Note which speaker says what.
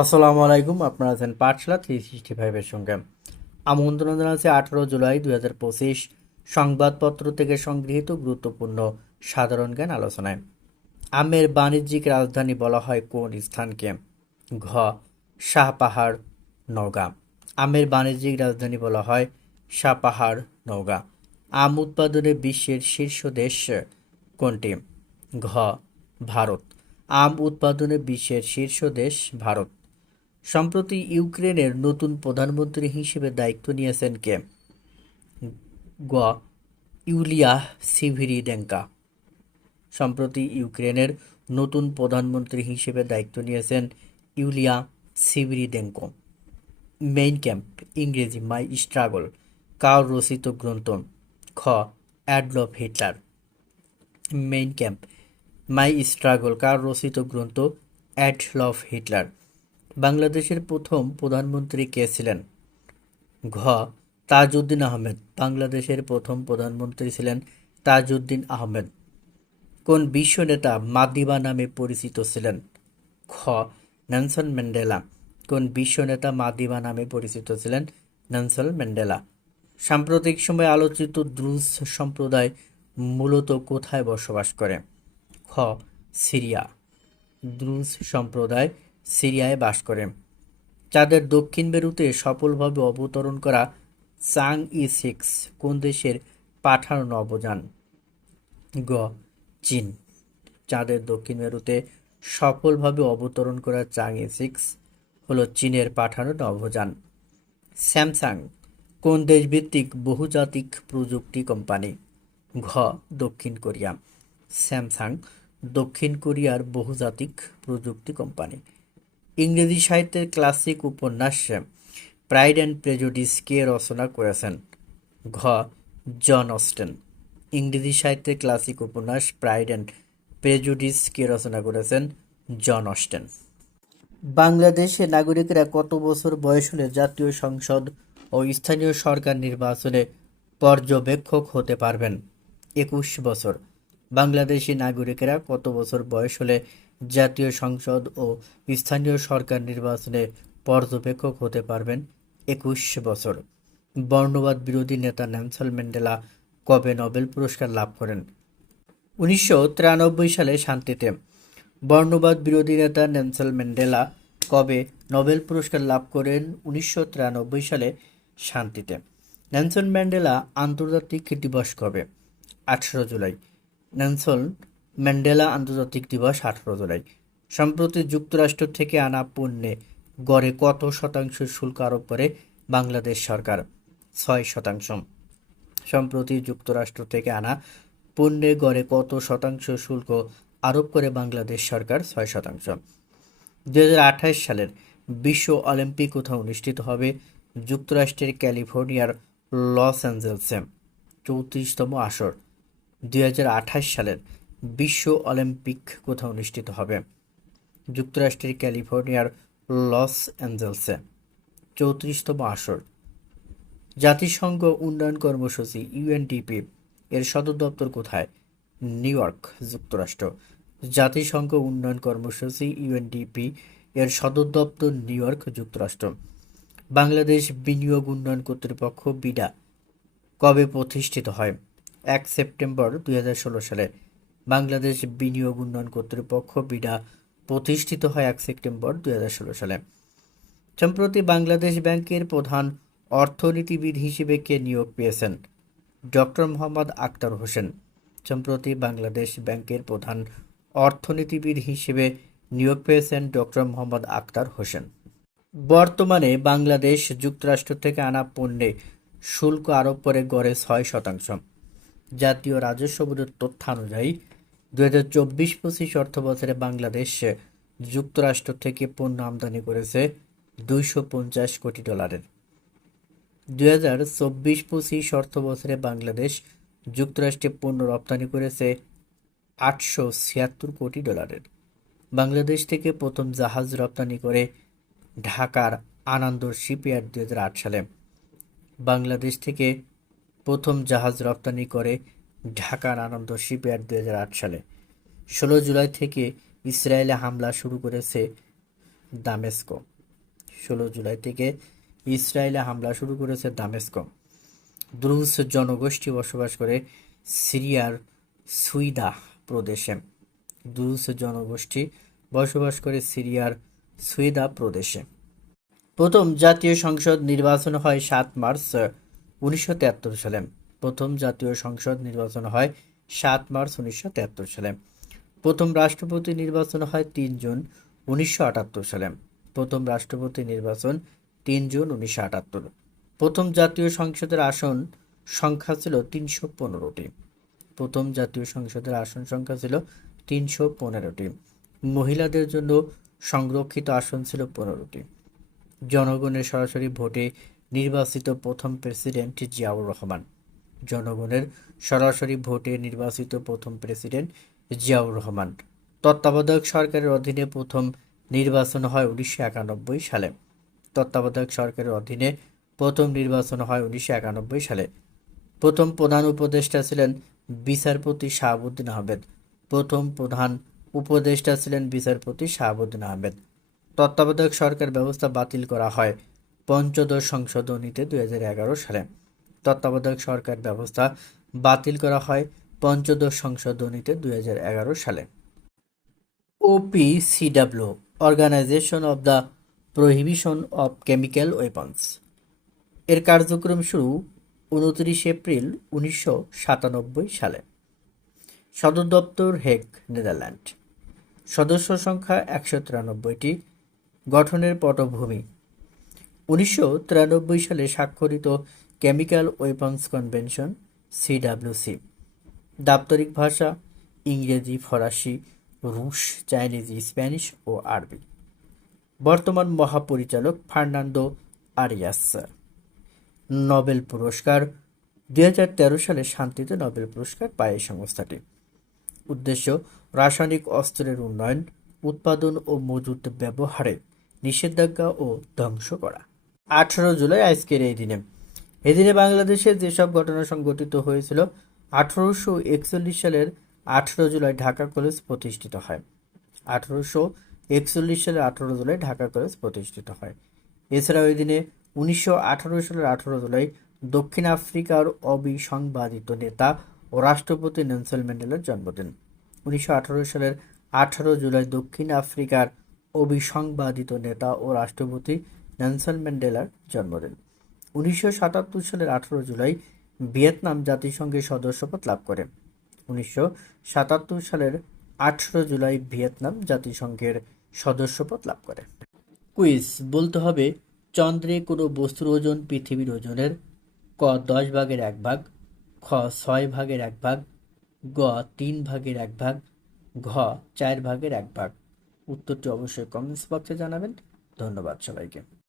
Speaker 1: আসসালামু আলাইকুম, আপনারা আছেন পাঠশালা থ্রি সিক্সটি ফাইভের সঙ্গে। আমন্ত্রণ জানাচ্ছি আঠারো জুলাই দুই হাজার পঁচিশ, সংবাদপত্র থেকে সংগৃহীত গুরুত্বপূর্ণ সাধারণ জ্ঞান আলোচনায়। আমের বাণিজ্যিক রাজধানী বলা হয় কোন স্থানকে? ঘ শাহপাহাড় নওগাঁ। আমের বাণিজ্যিক রাজধানী বলা হয় শাহপাহাড় নওগাঁ। আম উৎপাদনে বিশ্বের শীর্ষ দেশ কোনটি? ঘ, ভারত। আম উৎপাদনে বিশ্বের শীর্ষ দেশ ভারত। সম্প্রতি ইউক্রেনের নতুন প্রধানমন্ত্রী হিসেবে দায়িত্ব নিয়েছেন কে? গ, ইউলিয়া সিভিরিদেঙ্কা। সম্প্রতি ইউক্রেনের নতুন প্রধানমন্ত্রী হিসেবে দায়িত্ব নিয়েছেন ইউলিয়া সিভিরিদেঙ্কো। মেইন ক্যাম্প, ইংরেজি মাই স্ট্রাগল কার রচিত গ্রন্থ। খ, Adolf Hitler. Mein Kampf, my struggle কার রচিত গ্রন্থ, অ্যাডলফ হিটলার। বাংলাদেশের প্রথম প্রধানমন্ত্রী কে ছিলেন? ঘ. তাজউদ্দিন আহমেদ। বাংলাদেশের প্রথম প্রধানমন্ত্রী ছিলেন তাজউদ্দিন আহমেদ। কোন বিশ্ব নেতা মাদিবা নামে পরিচিত ছিলেন? খ. Nelson Mandela. কোন বিশ্ব নেতা মাদিবা নামে পরিচিত ছিলেন? Nelson Mandela. সাম্প্রতিক সময়ে আলোচিত দ্রুজ সম্প্রদায় মূলত কোথায় বসবাস করে? খ. সিরিয়া। দ্রুজ সম্প্রদায় সিরিয়ায় বাস করে চাঁদের দক্ষিণ মেরুতে সফলভাবে অবতরণ করা চাং ই সিক্স কোন দেশের পাঠানো নবযান? গ, চীন। চাঁদের দক্ষিণ মেরুতে সফলভাবে অবতরণ করা চাং ই সিক্স হলো চীনের পাঠানো নভোযান স্যামসাং কোন দেশভিত্তিক বহুজাতিক প্রযুক্তি কোম্পানি? ঘ, দক্ষিণ কোরিয়া। স্যামসাং দক্ষিণ কোরিয়ার বহুজাতিক প্রযুক্তি কোম্পানি। ইংরেজি সাহিত্যের ক্লাসিক উপন্যাস প্রাইড অ্যান্ড প্রেজুডিস কে রচনা করেছেন? ঘ. John Austen. ইংরেজি সাহিত্যের ক্লাসিক উপন্যাস প্রাইড অ্যান্ড প্রেজুডিস কে রচনা করেছেন? John Austen. বাংলাদেশের নাগরিকরা কত বছর বয়স হলে জাতীয় সংসদ ও স্থানীয় সরকার নির্বাচনে পর্যবেক্ষক হতে পারবেন? একুশ বছর। বাংলাদেশি নাগরিকেরা কত বছর বয়স হলে জাতীয় সংসদ ও স্থানীয় সরকার নির্বাচনে পর্যবেক্ষক হতে পারবেন একুশ বছর। বর্ণবাদ বিরোধী নেতা ন্যানসল ম্যান্ডেলা কবে নোবেল পুরস্কার লাভ করেন? উনিশশো তিরানব্বই সালে শান্তিতে। বর্ণবাদ বিরোধী নেতা নেলসন ম্যান্ডেলা কবে নোবেল পুরস্কার লাভ করেন? উনিশশো তিরানব্বই সালে শান্তিতে। নেলসন ম্যান্ডেলা আন্তর্জাতিক দিবস কবে? আঠারো জুলাই। নেলসন ম্যান্ডেলা আন্তর্জাতিক দিবস আঠারো জুলাই। সম্প্রতি যুক্তরাষ্ট্র থেকে আনা পণ্যে গড়ে কত শতাংশ শুল্ক আরোপ করে বাংলাদেশ সরকার? ছয় শতাংশ। সম্প্রতি যুক্তরাষ্ট্র থেকে আনা পণ্যে গড়ে কত শতাংশ শুল্ক আরোপ করে বাংলাদেশ সরকার? ছয় শতাংশ। দু সালের বিশ্ব অলিম্পিক কোথাও অনুষ্ঠিত হবে? যুক্তরাষ্ট্রের ক্যালিফোর্নিয়ার লস অ্যাঞ্জেলসে। চৌত্রিশতম আসর। দুই হাজার আঠাশ সালের বিশ্ব অলিম্পিক কোথাও অনুষ্ঠিত হবে। যুক্তরাষ্ট্রের ক্যালিফোর্নিয়ার লস অ্যাঞ্জেলসে চৌত্রিশতম আসর। জাতিসংঘ উন্নয়ন কর্মসূচি ইউএনডিপি এর সদর দপ্তর কোথায়? নিউ ইয়র্ক, যুক্তরাষ্ট্র। জাতিসংঘ উন্নয়ন কর্মসূচি ইউএনডিপি এর সদর দপ্তর নিউ ইয়র্ক, যুক্তরাষ্ট্র। বাংলাদেশ বিনিয়োগ উন্নয়ন কর্তৃপক্ষ বিডা কবে প্রতিষ্ঠিত হয়? এক সেপ্টেম্বর দুই হাজার ষোলো সালে। বাংলাদেশ বিনিয়োগ উন্নয়ন কর্তৃপক্ষ বিডা প্রতিষ্ঠিত হয় এক সেপ্টেম্বর দুই হাজার ষোলো সালে। সম্প্রতি বাংলাদেশ ব্যাংকের প্রধান অর্থনীতিবিদ হিসেবে কে নিয়োগ পেয়েছেন? ডক্টর মোহাম্মদ আক্তার হোসেন। সম্প্রতি বাংলাদেশ ব্যাংকের প্রধান অর্থনীতিবিদ হিসেবে নিয়োগ পেয়েছেন ডক্টর মোহাম্মদ আক্তার হোসেন। বর্তমানে বাংলাদেশ যুক্তরাষ্ট্র থেকে আনা পণ্যে শুল্ক আরোপ করে গড়ে ছয় শতাংশ। জাতীয় রাজস্ব বোর্ডের তথ্যানুযায়ী দু হাজার চব্বিশ পঁচিশ অর্থ বছরে বাংলাদেশ যুক্তরাষ্ট্র থেকে পণ্য আমদানি করেছে দুইশো পঞ্চাশ কোটি ডলারের। দুই হাজার চব্বিশ পঁচিশ অর্থ বাংলাদেশ যুক্তরাষ্ট্রে পণ্য রপ্তানি করেছে আটশো ছিয়াত্তর কোটি ডলারের। বাংলাদেশ থেকে প্রথম জাহাজ রপ্তানি করে ঢাকার আনন্দ শিপইয়ার্ড আট সালে। বাংলাদেশ থেকে প্রথম জাহাজ রপ্তানি করে ঢাকার আনন্দ হাজার আট সালে। ষোলো জুলাই থেকে ইসরায়েলে হামলা শুরু করেছে দামেস্কো। ষোলো জুলাই থেকে ইসরায়েলে হামলা শুরু করেছে দামেস্কো। দ্রুজ জনগোষ্ঠী বসবাস করে সিরিয়ার সুইদা প্রদেশে। দ্রুজ জনগোষ্ঠী বসবাস করে সিরিয়ার সুইদা প্রদেশে। প্রথম জাতীয় সংসদ নির্বাচন হয় সাত মার্চ উনিশশো সালে। প্রথম জাতীয় সংসদ নির্বাচন হয় সাত মার্চ উনিশশো সালে। প্রথম রাষ্ট্রপতি নির্বাচন হয় তিন জুন উনিশশো আটাত্তর সালে। প্রথম রাষ্ট্রপতি নির্বাচন তিন জুন উনিশশো আটাত্তর। প্রথম জাতীয় সংসদের আসন সংখ্যা ছিল তিনশো পনেরোটি। প্রথম জাতীয় সংসদের আসন সংখ্যা ছিল তিনশো পনেরোটি। মহিলাদের জন্য সংরক্ষিত আসন ছিল পনেরোটি। জনগণের সরাসরি ভোটে নির্বাচিত প্রথম প্রেসিডেন্ট জিয়াউর রহমান। জনগণের সরাসরি ভোটে নির্বাচিত প্রথম প্রেসিডেন্ট জিয়াউর রহমান। তত্ত্বাবধায়ক সরকারের অধীনে প্রথম নির্বাচন হয় উনিশশো একানব্বই সালে। তত্ত্বাবধায়ক সরকারের অধীনে প্রথম নির্বাচন হয় উনিশশো একানব্বই সালে। প্রথম প্রধান উপদেষ্টা ছিলেন বিচারপতি শাহাবুদ্দিন আহমেদ। প্রথম প্রধান উপদেষ্টা ছিলেন বিচারপতি শাহাবুদ্দিন আহমেদ। তত্ত্বাবধায়ক সরকার ব্যবস্থা বাতিল করা হয় পঞ্চদশ সংশোধনীতে দুই হাজার এগারো সালে। তত্ত্বাবধায়ক সরকার ব্যবস্থা বাতিল করা হয় পঞ্চদশ সংশোধনীতে দুই সালে। OPCW organisation of the prohibition of chemical weapons এর কার্যক্রম শুরু উনত্রিশ এপ্রিল উনিশশো সাতানব্বই সালে। সদর দপ্তর হেগ, নেদারল্যান্ড। সদস্য সংখ্যা একশো তিরানব্বইটি, গঠনের পটভূমি। উনিশশো তিরানব্বই সালে স্বাক্ষরিত কেমিক্যাল ওয়েপন্স কনভেনশন সিডাব্লিউসি দাপ্তরিক ভাষা, ইংরেজি, ফরাসি, রুশ, চাইনিজ, স্প্যানিশ ও আরবি। বর্তমান মহাপরিচালক ফার্নান্দো আরিয়াস। নোবেল পুরস্কার দু হাজার তেরো সালে শান্তিতে নোবেল পুরস্কার পায় এই সংস্থাটি। উদ্দেশ্য, রাসায়নিক অস্ত্রের উন্নয়ন, উৎপাদন ও মজুত ব্যবহারে নিষেধাজ্ঞা ও ধ্বংস করা। আঠারো জুলাই আজকের এই দিনে এদিনে বাংলাদেশে যেসব ঘটনা সংঘটিত হয়েছিল, আঠারোশো একচল্লিশ সালের আঠেরো জুলাই ঢাকা কলেজ প্রতিষ্ঠিত হয়। আঠারোশো একচল্লিশ সালের আঠারো জুলাই ঢাকা কলেজ প্রতিষ্ঠিত হয়। এছাড়া ওই দিনে উনিশশো আঠারো সালের আঠারো জুলাই দক্ষিণ আফ্রিকার অবিসংবাদিত নেতা ও রাষ্ট্রপতি নেলসন ম্যান্ডেলার জন্মদিন। উনিশশো আঠারো সালের আঠারো জুলাই দক্ষিণ আফ্রিকার অবিসংবাদিত নেতা ও রাষ্ট্রপতি নেলসন ম্যান্ডেলার জন্মদিন। উনিশশো সাতাত্তর সালের আঠারো জুলাই ভিয়েতনাম জাতিসংঘের সদস্যপদ লাভ করে। উনিশশো সাতাত্তর সালের আঠারো জুলাই ভিয়েতনাম জাতিসংঘের সদস্যপদ লাভ করে। কুইজ, বলতে হবে চন্দ্রে কোনো বস্তুর ওজন পৃথিবীর ওজনের, ক দশ ভাগের এক ভাগ, খ ছয় ভাগের এক ভাগ, গ তিন ভাগের এক ভাগ, ঘ চার ভাগের এক ভাগ। উত্তরটি অবশ্যই কমেন্টস বক্সে জানাবেন। ধন্যবাদ সবাইকে।